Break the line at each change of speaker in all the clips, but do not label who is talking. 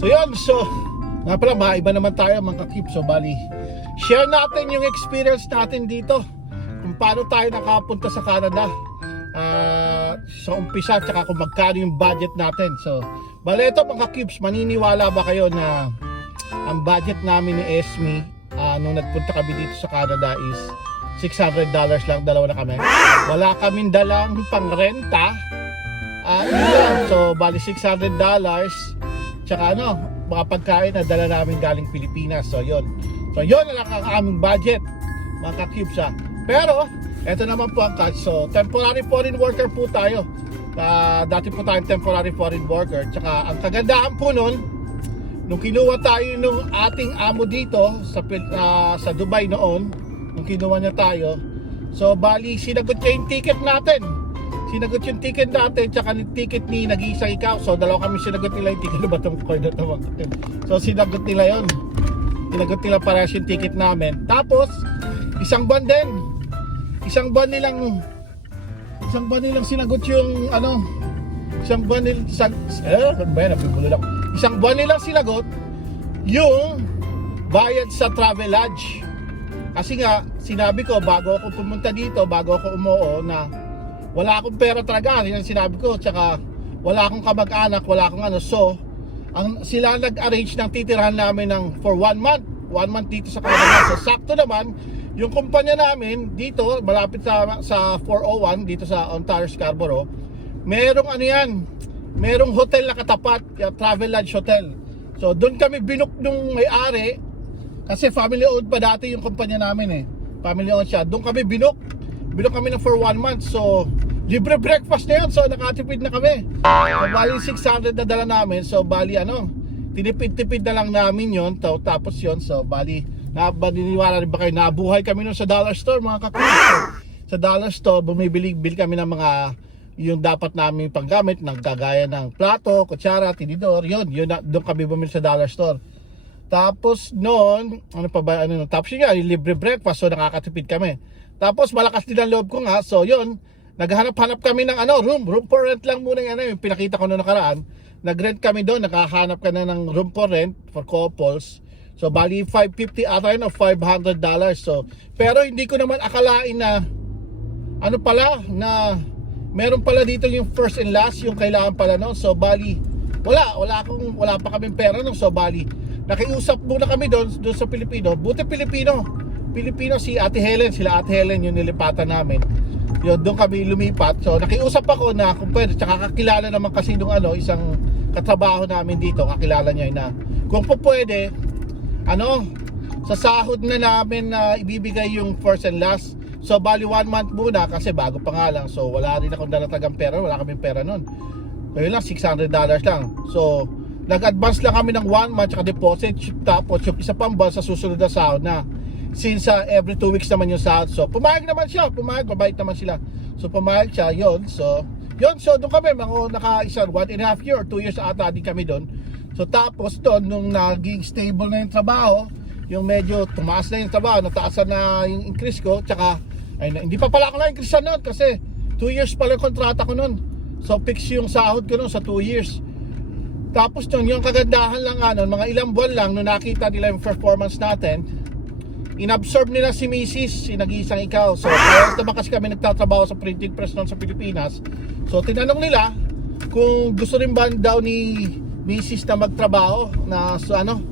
So yun, so nga pala, maiba naman tayo mga kakip. So bali, share natin yung experience natin dito. Kung paano tayo nakapunta sa Canada. Ah, sa umpisa, tsaka kung magkano yung budget natin. So, bali ito mga kakip, maniniwala ba kayo na ang budget namin ni Esme ah, nung nagpunta kami dito sa Canada is $600 lang, dalawa na kami. Wala kaming dalang pangrenta. Ah, yun. So, bali $600 Tsaka ano, mga pagkain na dala namin galing Pilipinas. So, yun. So, yun na lang ang aming budget, mga ka-cubes ha. Pero, eto naman po ang catch. So, temporary foreign worker po tayo. Ah, dati po tayong temporary foreign worker. Tsaka, ang kagandahan po nun, nung kinuha tayo nung ating amo dito sa, ah, sa Dubai noon, nung kinuha niya tayo, so, bali, sinagot niya yung ticket natin sinagot yung ticket natin tsaka yung ticket ni nag-iisa ikaw. So dalawa kami sinagot nila yung ticket. Na ba itong coin na ito. So sinagot nila yon sinagot nila parehas yung ticket namin. Tapos isang buwan din. Isang buwan nilang isang buwan nilang sinagot yung ano isang buwan nilang isang, eh ano ba yan? Ako. Isang buwan nilang sinagot yung bayad sa travel lodge kasi nga sinabi ko bago ako pumunta dito bago ako umuo na wala akong pera talaga yun ang sinabi ko tsaka wala akong kamag-anak wala akong ano. So ang sila nag-arrange ng titirahan namin ng for one month one month dito sa Canada. So sakto naman yung kumpanya namin dito malapit sa sa 401 dito sa Ontario Scarborough merong ano yan merong hotel na katapat travel lodge hotel. So doon kami binook nung may-ari kasi family owned pa dati yung kumpanya namin eh. Family owned siya. Doon kami binook Bilog kami ng for one month. So, libre breakfast na yun. So, nakatipid na kami. So, bali 600 na dala namin. So, bali ano, tinipid-tipid na lang namin So, tapos yon So, bali, nabaniniwala rin ba kayo, nabuhay kami nun sa dollar store mga kakulit. Sa dollar store, bumibili bili kami ng mga yung dapat namin panggamit ng kagaya ng plato, kutsara, tinidor, yun, yun na, doon kami bumili sa dollar store. Tapos noon, ano pa ba, ano, tapos yun nga, libre breakfast, so nakakatipid kami. Tapos malakas din ang loob ko nga, so yun, naghanap-hanap kami ng ano, room, room for rent lang muna yung ano, yung pinakita ko noong nakaraan. Nag-rent kami doon, nakahanap ka na ng room for rent for couples. So bali 550 ata yun o 500 dollars. So, pero hindi ko naman akalain na ano pala na meron pala dito yung first and last yung kailangan pala no. So bali wala, wala akong wala pa kaming pera no. So bali nakiusap muna kami doon doon sa Pilipino. Buti Pilipino. Pilipino si Ate Helen, sila Ate Helen yung nilipatan namin. Yun, doon kami lumipat. So nakiusap ako na kung pwede, tsaka kakilala naman kasi nung ano, isang katrabaho namin dito, kakilala niya na kung po pwede, ano, sa sahod na namin na ibibigay yung first and last. So bali one month muna kasi bago pa nga lang. So wala rin akong dalatagang pera, wala kaming pera nun. Yun lang, 600 dollars lang. So nag-advance lang kami ng one month tsaka deposit tapos yung isa pang buwan sa susunod na sahod na since uh, every two weeks naman yung sahod. So pumayag naman siya, pumayag, mabait naman sila. So pumayag siya, yon So yun, so doon kami, mga naka isang one and a half year or two years ata din kami doon. So tapos doon, nung naging stable na yung trabaho, yung medyo tumaas na yung trabaho, nataasan na yung increase ko, tsaka, ay, hindi pa pala ako na-increase noon kasi 2 years pala yung kontrata ko noon. So fix yung sahod ko noon sa 2 years. Tapos doon, yung kagandahan lang ano, mga ilang buwan lang nung nakita nila yung performance natin, inabsorb nila si Mrs. si nag-iisang ikaw. So, kaya naman kasi kami nagtatrabaho sa printing press noon sa Pilipinas. So, tinanong nila kung gusto rin ba daw ni Mrs. na magtrabaho na so, ano,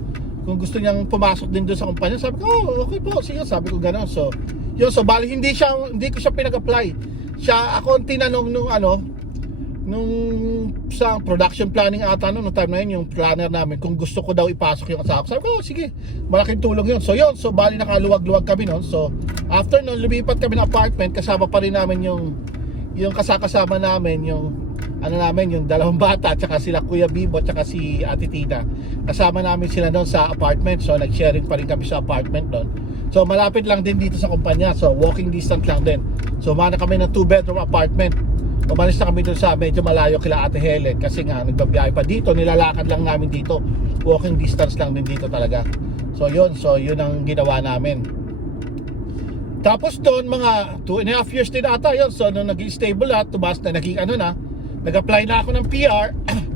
kung gusto niyang pumasok din doon sa kumpanya. Sabi ko, oh, okay po, sige, sabi ko gano'n. So, yun, so bali hindi siya, hindi ko siya pinag-apply. Siya, ako ang tinanong nung ano, nung sa production planning ata no, nung time na yun, yung planner namin, kung gusto ko daw ipasok yung asawa ko. Sabi ko, oh, sige, malaking tulong yun. So yun, so bali nakaluwag-luwag kami noon. So, after noon, lumipat kami ng apartment, kasama pa rin namin yung, yung kasakasama namin, yung ano namin, yung dalawang bata, tsaka sila Kuya Bibo, tsaka si Ate Tina. Kasama namin sila doon sa apartment. So, nag-sharing pa rin kami sa apartment doon. So, malapit lang din dito sa kumpanya. So, walking distance lang din. So, mana kami ng 2-bedroom apartment. Umalis na kami doon sa medyo malayo kila Ate Helen kasi nga nagbabiyahe pa dito. Nilalakad lang namin dito. Walking distance lang din dito talaga. So, yun. So, yun ang ginawa namin. Tapos doon, mga 2 and a half years din ata yun. So, nung naging stable na, tumas na, naging ano na, nag-apply na ako ng PR.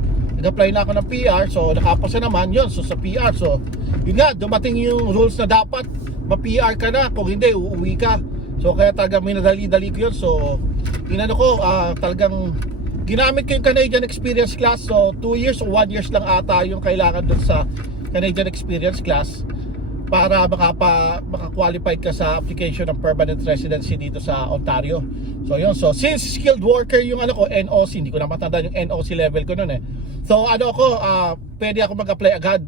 nag-apply na ako ng PR, so nakapasa naman yun. So sa PR, so yun nga, dumating yung rules na dapat ma-PR ka na. Kung hindi, uuwi ka. So kaya talaga minadali-dali ko yun. So inano ko, ah, talagang ginamit ko yung Canadian Experience Class. So 2 years o 1 years lang ata yung kailangan dun sa Canadian Experience Class para makapa makakwalified ka sa application ng permanent residency dito sa Ontario. So yun, so since skilled worker yung ano ko NOC, hindi ko na matandaan yung NOC level ko noon eh. So ano ako, ah pwede ako mag-apply agad.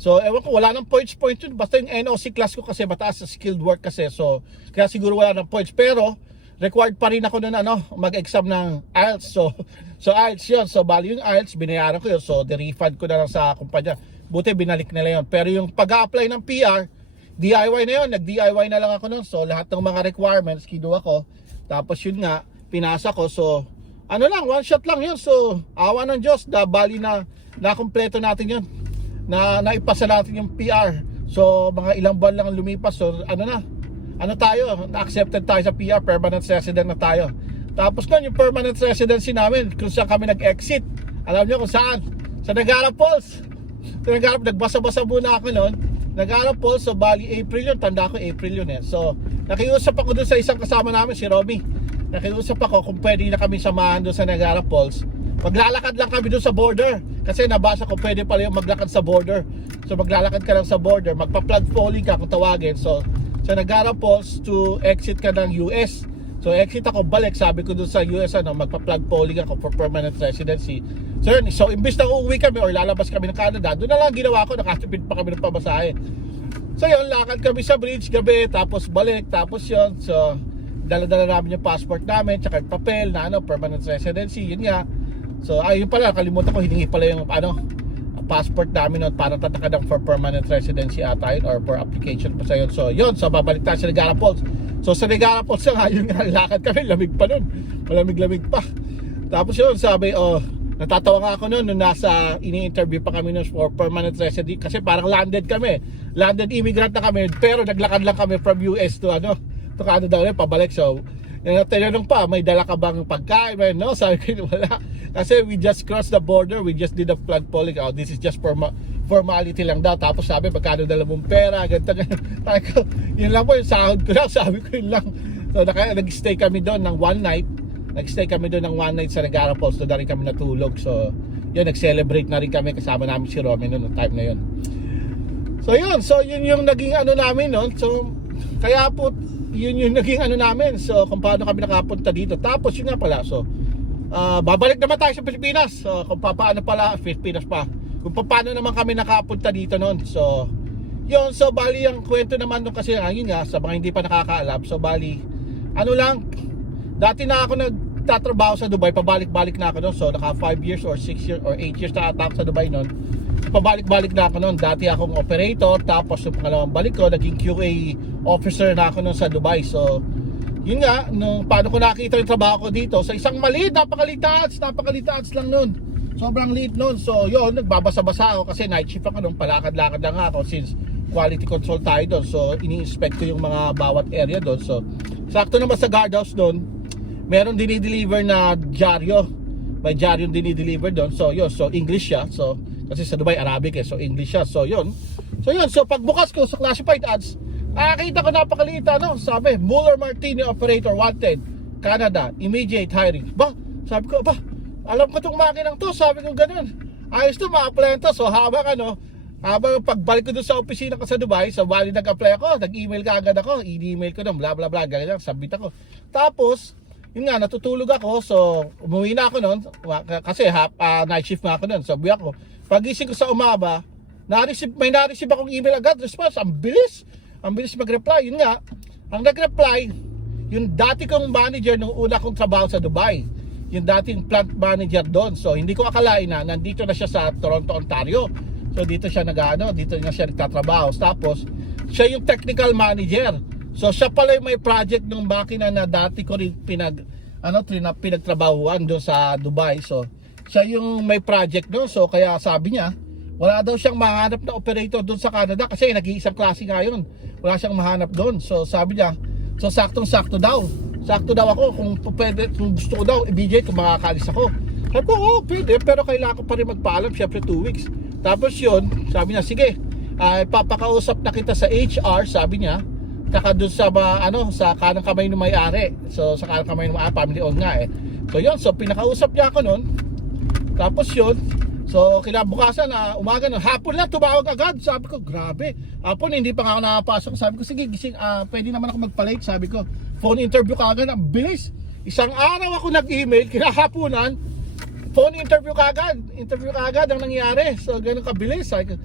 So ewan ko, wala nang points points yun. Basta yung NOC class ko kasi mataas sa skilled work kasi. So kaya siguro wala nang points. Pero required pa rin ako nun ano, mag-exam ng IELTS. So, so IELTS yun. So bali yung IELTS, binayaran ko yun. So de-refund ko na lang sa kumpanya. Buti binalik nila yun. Pero yung pag-apply ng PR, DIY na yun. Nag-DIY na lang ako nun. So lahat ng mga requirements, kinuha ko. Tapos yun nga, pinasa ko. So ano lang, one shot lang yun. So awa ng Diyos, da, bali na nakompleto natin yun. Na naipasa natin yung PR. So mga ilang buwan lang ang lumipas. So ano na, ano tayo, na-accepted tayo sa PR, permanent resident na tayo. Tapos nun, yung permanent residency namin, kung saan kami nag-exit. Alam niyo kung saan? Sa Nagara Falls. Sa Nagara, nagbasa-basa muna ako noon. Nagara Falls, so bali April yun, tanda ko April yun eh. So, nakiusap ako dun sa isang kasama namin, si Romy. Nakiusap ako kung pwede na kami samahan dun sa Nagara Falls. Maglalakad lang kami dun sa border. Kasi nabasa ko pwede pala yung maglakad sa border. So maglalakad ka lang sa border, magpa-plug polling ka kung tawagin. So sa Nagara Falls to exit ka ng US. So exit ako balik, sabi ko dun sa US ano, magpa-plug polling ako for permanent residency. So yun, so imbis na uuwi kami or lalabas kami ng Canada, doon na lang ginawa ko, nakatipid pa kami ng pamasahe. So yun, lakad kami sa bridge gabi, tapos balik, tapos yun. So dala-dala namin yung passport namin, tsaka yung papel na ano, permanent residency, yun nga. So ayun pala, kalimutan ko, hiningi pala yung ano, passport namin nun para tatakadang for permanent residency ata yun or for application pa sa yun. So yun, so babalik tayo sa Negara Falls. So sa Negara Falls nga, yun nga, lakad kami, lamig pa nun. Malamig-lamig pa. Tapos yun, sabi, oh, natatawa nga ako nun, nung nasa, ini-interview pa kami nun for permanent resident, kasi parang landed kami. Landed immigrant na kami, pero naglakad lang kami from US to ano, to Canada ulit, pabalik. So, yung tinanong pa, may dala ka bang pagkain? No, sabi ko, wala. Kasi we just crossed the border, we just did a flag polling. Oh, this is just forma formality lang daw. Tapos sabi, magkano dala mong pera, ganito, ganito. Yun lang po, yung sahod ko lang. Sabi ko, yun lang. So, naka, nag-stay kami doon ng one night. Nag-stay kami doon ng one night sa Negara Falls. Doon kami natulog. So, yun, nag-celebrate na rin kami. Kasama namin si Romy noon, noong time na yun. So, yun. So, yun yung naging ano namin noon. So, kaya po, yun yung naging ano namin. So, kung paano kami nakapunta dito. Tapos, yun nga pala. So, ah, babalik naman tayo sa Pilipinas. So, kung pa- paano pala, Pilipinas pa. Kung pa- paano naman kami nakapunta dito noon. So, yun. So, bali ang kwento naman nung kasi, ah, yun nga, sa mga hindi pa nakakaalam. So, bali, ano lang, dati na ako nagtatrabaho sa Dubai, pabalik-balik na ako noon. So, naka 5 years or 6 years or 8 years na ata sa Dubai noon. Pabalik-balik na ako noon. Dati akong operator, tapos yung pangalawang balik ko, naging QA officer na ako noon sa Dubai. So, yun nga, nung paano ko nakita yung trabaho ko dito, sa isang maliit, napakalitaats, napakalitaats lang noon. Sobrang liit noon. So, yun, nagbabasa-basa ako kasi night shift ako nung palakad-lakad lang ako since quality control tayo doon. So, ini-inspect ko yung mga bawat area doon. So, sakto naman sa guardhouse doon, meron dinideliver na dyaryo. May dyaryo dinideliver doon. So, yun. So, English siya. So, kasi sa Dubai, Arabic eh. So, English siya. So, yun. So, yun. So, pagbukas ko sa classified ads, nakakita ko napakaliit ano. Sabi, Muller Martini Operator Wanted, Canada, immediate hiring. Ba? Sabi ko, ba? Alam ko tong makinang to. Sabi ko ganun. Ayos to, ma-apply to. So, habang ano, habang pagbalik ko doon sa opisina ko sa Dubai, so bali nag-apply ako, nag-email ka agad ako, i-email ko doon, bla bla bla, ganyan, submit ako. Tapos, yun nga, natutulog ako, so umuwi na ako noon, kasi half, ah, night shift nga ako noon, so ako. Pagising ko sa umaba, na-receive, may na-receive akong email agad, response, ang bilis, ang bilis mag-reply, yun nga, ang nag-reply, yung dati kong manager nung una kong trabaho sa Dubai, yung dating plant manager doon. So hindi ko akalain na nandito na siya sa Toronto, Ontario. So dito siya nag-ano, dito na siya nagtatrabaho. Tapos siya yung technical manager. So siya pala yung may project ng makina na dati ko rin pinag ano trina, pinagtrabahuan doon sa Dubai. So siya yung may project doon. So kaya sabi niya, wala daw siyang mahanap na operator doon sa Canada kasi nag-iisang klase nga yun. Wala siyang mahanap doon. So sabi niya, so saktong-sakto daw. Sakto daw ako kung pwede, kung gusto ko daw, i-BJ kung makakalis ako. Sabi ko, oh, pwede, pero kailangan ko pa rin magpaalam, syempre 2 weeks. Tapos yun, sabi niya, sige, ay papakausap na kita sa HR, sabi niya, Tsaka dun sa mga, ano, sa kanang kamay ng may-ari. So, sa kanang kamay ng may-ari, family owned nga eh. So, yun. So, pinakausap niya ako nun. Tapos yun. So, kinabukasan na umaga na, hapon na, tumawag agad. Sabi ko, grabe. Hapon, hindi pa nga ako nakapasok. Sabi ko, sige, gising, ah, pwede naman ako magpa-late. Sabi ko, phone interview ka agad. Ang bilis. Isang araw ako nag-email, kinahaponan, phone interview ka agad. Interview ka agad ang nangyari. So, ganun kabilis. Sabi ko,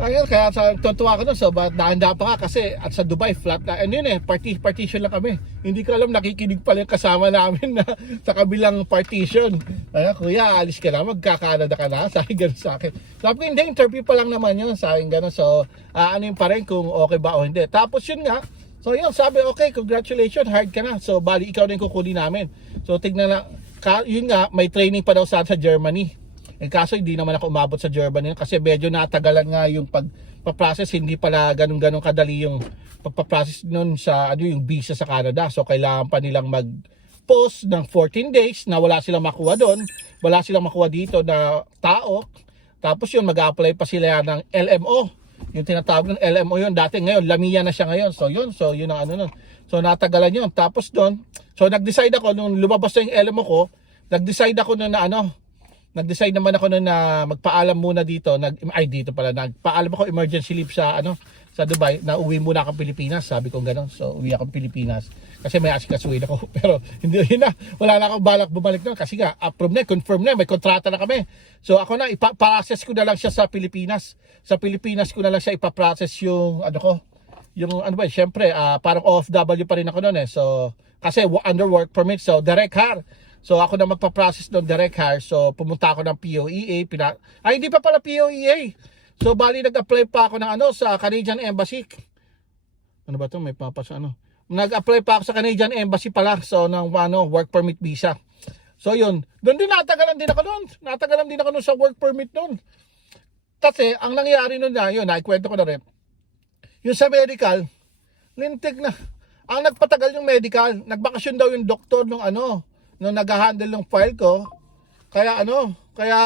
Ayun, kaya sa tutuwa ko nun, so nahanda pa ka kasi at sa Dubai flat na, ano yun eh, party, partition lang kami. Hindi ko alam, nakikinig pala yung kasama namin na sa kabilang partition. Kaya, kuya, alis ka na, magka-Canada ka na, sabi ganun sa akin. Sabi ko, hindi, interview pa lang naman yun, sa akin ganun. So, uh, ano yung pa rin kung okay ba o hindi. Tapos yun nga, so yun, sabi, okay, congratulations, hard ka na. So, bali, ikaw na yung kukunin namin. So, tignan na, ka, yun nga, may training pa daw sa, sa Germany. Eh kaso hindi naman ako umabot sa Germany kasi medyo natagalan nga yung pagpa-process hindi pala ganun-ganun kadali yung pagpa-process nun sa ano yung visa sa Canada. So kailangan pa nilang mag post ng 14 days na wala silang makuha doon, wala silang makuha dito na tao. Tapos yun mag-apply pa sila ng LMO. Yung tinatawag ng LMO yun dati ngayon, Lamia na siya ngayon. So yun, so yun ang ano nun. So natagalan yun. Tapos doon, so nag-decide ako nung lumabas na yung LMO ko, nag-decide ako nun na ano, nag-decide naman ako noon na magpaalam muna dito, nag ay dito pala, nagpaalam ako emergency leave sa ano sa Dubai na uwi muna ako Pilipinas. Sabi ko gano'n. So uwi ako Pilipinas kasi may asikasuhin ako. Pero hindi yun na. Wala na akong balak bumalik doon kasi nga approve na, confirm na, may kontrata na kami. So ako na ipa-process ko na lang siya sa Pilipinas. Sa Pilipinas ko na lang siya ipa-process yung ano ko, yung ano ba, syempre uh, parang OFW pa rin ako noon eh. So kasi under work permit so direct hire. So ako na magpa-process ng direct hire. So pumunta ako ng POEA. Pina... Ay hindi pa pala POEA. So bali nag-apply pa ako ng ano sa Canadian Embassy. Ano ba 'to? May papas ano. Nag-apply pa ako sa Canadian Embassy pala so ng ano work permit visa. So yun, doon din natagalan din ako doon. Natagalan din ako doon sa work permit doon. Kasi ang nangyari noon na, yun, naikwento ko na rin. Yung sa medical, lintik na. Ang nagpatagal yung medical, nagbakasyon daw yung doktor nung ano, nung nag-handle ng file ko. Kaya ano, kaya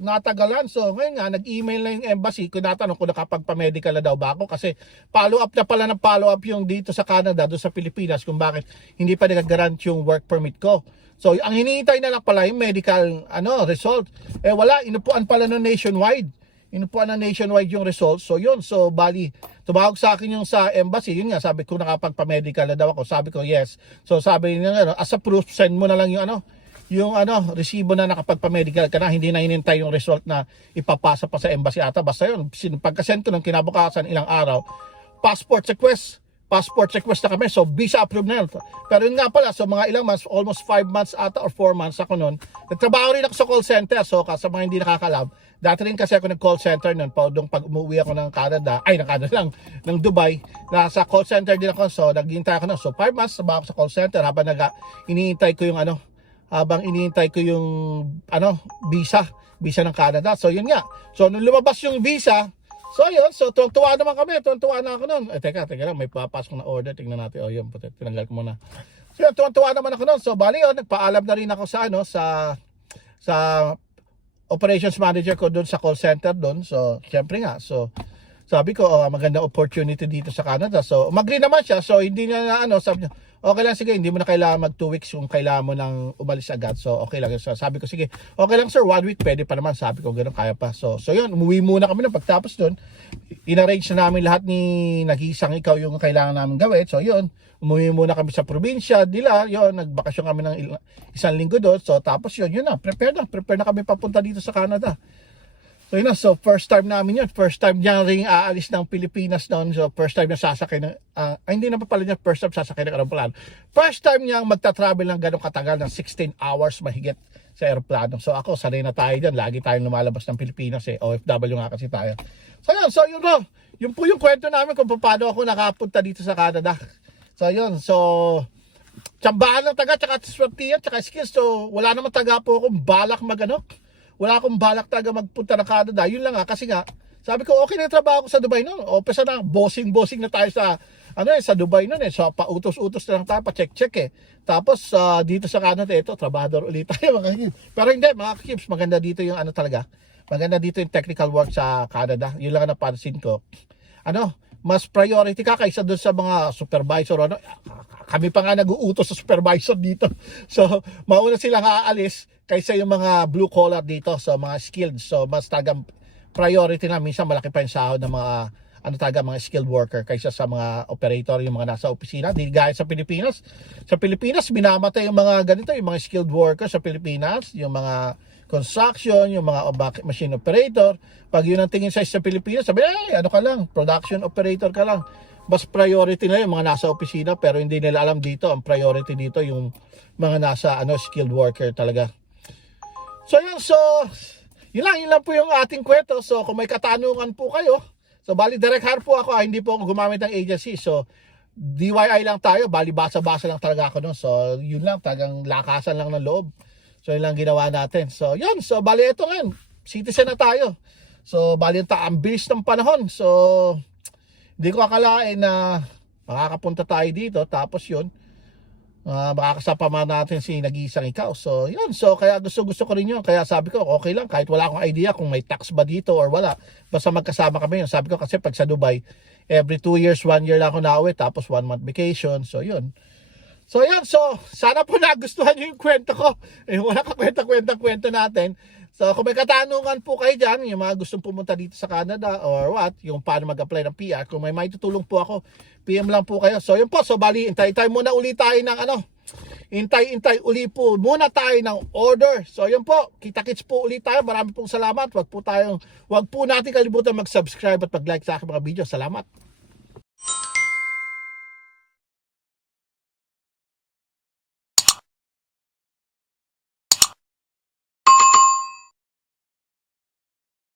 natagalan. So ngayon nga, nag-email na yung embassy. Kung natanong kung nakapagpa-medical na daw ba ako. Kasi follow up na pala ng follow up yung dito sa Canada, doon sa Pilipinas, kung bakit hindi pa nag-grant yung work permit ko. So ang hinihintay na lang pala yung medical ano, result. Eh wala, inupuan pala ng nationwide inupuan na nationwide yung results. So yun, so bali, tumawag sa akin yung sa embassy, yun nga, sabi ko nakapagpa-medical na daw ako. Sabi ko, yes. So sabi niya, ano, as a proof, send mo na lang yung ano, yung ano, resibo na nakapagpa-medical ka na, hindi na hinintay yung result na ipapasa pa sa embassy ata. Basta yun, pagkasend ko ng kinabukasan ilang araw, passport request, passport request na kami. So, visa approved na yun. Pero yun nga pala, so mga ilang months, almost 5 months ata or 4 months ako noon. Nagtrabaho rin ako sa call center. So, sa mga hindi nakakalab, dati rin kasi ako nag-call center noon. Doon pag umuwi ako ng Canada, ay, ng Canada lang, ng Dubai, nasa call center din ako. So, naghihintay ako noon. So, 5 months trabaho ako sa call center habang nag iniintay ko yung ano, habang iniintay ko yung ano, visa, visa ng Canada. So, yun nga. So, nung lumabas yung visa, So yun, so tuwa naman kami, tuwa na ako noon. Eh teka, teka lang, may papasok na order, tingnan natin. Oh, yun, puti, tinanggal ko muna. So yun, tuwa naman ako noon. So bali yun, nagpaalam na rin ako sa ano, sa sa operations manager ko doon sa call center doon. So, syempre nga, so sabi ko, oh, maganda opportunity dito sa Canada. So, umagri naman siya. So, hindi niya na ano, sabi niya, okay lang, sige, hindi mo na kailangan mag 2 weeks kung kailangan mo nang umalis agad. So, okay lang. So, sabi ko, sige, okay lang sir, 1 week, pwede pa naman. Sabi ko, gano'n, kaya pa. So, so yun, umuwi muna kami na pagtapos doon. In-arrange na namin lahat ni nag-iisang ikaw yung kailangan namin gawin. So, yun, umuwi muna kami sa probinsya, dila, yun, nagbakasyon kami ng isang linggo doon. So, tapos yun, yun na, prepare na, prepare na kami papunta dito sa Canada. So yun na, so first time namin yun. First time niya ring aalis ng Pilipinas noon. So first time na sasakay ng, uh, ay, hindi na pa pala niya first time sasakay ng aeroplano. First time niyang magta-travel ng ganong katagal ng 16 hours mahigit sa aeroplano. So ako, sanay na tayo dyan. Lagi tayong lumalabas ng Pilipinas eh. OFW nga kasi tayo. So yun, so yun no. Yun po yung kwento namin kung paano ako nakapunta dito sa Canada. So yun, so tsambahan ng taga, tsaka swerte tsaka skills. So wala naman taga po akong balak magano wala akong balak talaga magpunta ng Canada. Yun lang nga, kasi nga, sabi ko, okay na yung trabaho ko sa Dubai noon. Opesa na, bossing-bossing na tayo sa ano eh, sa Dubai nun eh. So, pautos-utos na lang tayo, pa-check-check eh. Tapos, ah, dito sa Canada, ito, trabador ulit tayo mga kips. Pero hindi, mga kips, maganda dito yung ano talaga. Maganda dito yung technical work sa Canada. Yun lang ang napansin ko. Ano, mas priority ka kaysa doon sa mga supervisor. Ano, kami pa nga nag-uutos sa supervisor dito. So, mauna silang aalis kaysa yung mga blue collar dito. So, mga skilled. So, mas talagang priority na. Minsan malaki pa yung sahod ng mga ano talaga mga skilled worker kaysa sa mga operator yung mga nasa opisina di gaya sa Pilipinas sa Pilipinas minamatay yung mga ganito yung mga skilled worker sa Pilipinas yung mga construction yung mga machine operator pag yun ang tingin sa sa Pilipinas sabi ay ano ka lang production operator ka lang mas priority na yung mga nasa opisina pero hindi nila alam dito ang priority dito yung mga nasa ano skilled worker talaga So yun, so yun lang, yun lang po yung ating kwento. So kung may katanungan po kayo, so bali direct hire po ako, ah, hindi po ako gumamit ng agency. So DIY lang tayo, bali basa-basa lang talaga ako no. So yun lang, talagang lakasan lang ng loob. So yun lang ginawa natin. So yun, so bali ito ngayon, citizen na tayo. So bali ta ang ng panahon. So hindi ko akalain na makakapunta tayo dito tapos yun uh, makakasama natin si nag-iisang ikaw. So, yun. So, kaya gusto gusto ko rin yun. Kaya sabi ko, okay lang. Kahit wala akong idea kung may tax ba dito or wala. Basta magkasama kami yun. Sabi ko kasi pag sa Dubai, every two years, one year lang ako nauwi. Tapos one month vacation. So, yun. So, yun. So, sana po nagustuhan nyo yung kwento ko. Eh, wala ka kwenta-kwenta-kwento natin. So, kung may katanungan po kayo dyan, yung mga gustong pumunta dito sa Canada or what, yung paano mag-apply ng PR, kung may maitutulong po ako, PM lang po kayo. So, yun po. So, bali, intay-intay muna ulit tayo ng ano, intay-intay uli po muna tayo ng order. So, yun po. Kita-kits po ulit tayo. Marami pong salamat. Wag po tayong, wag po natin kalimutan mag-subscribe at mag-like sa aking mga video. Salamat.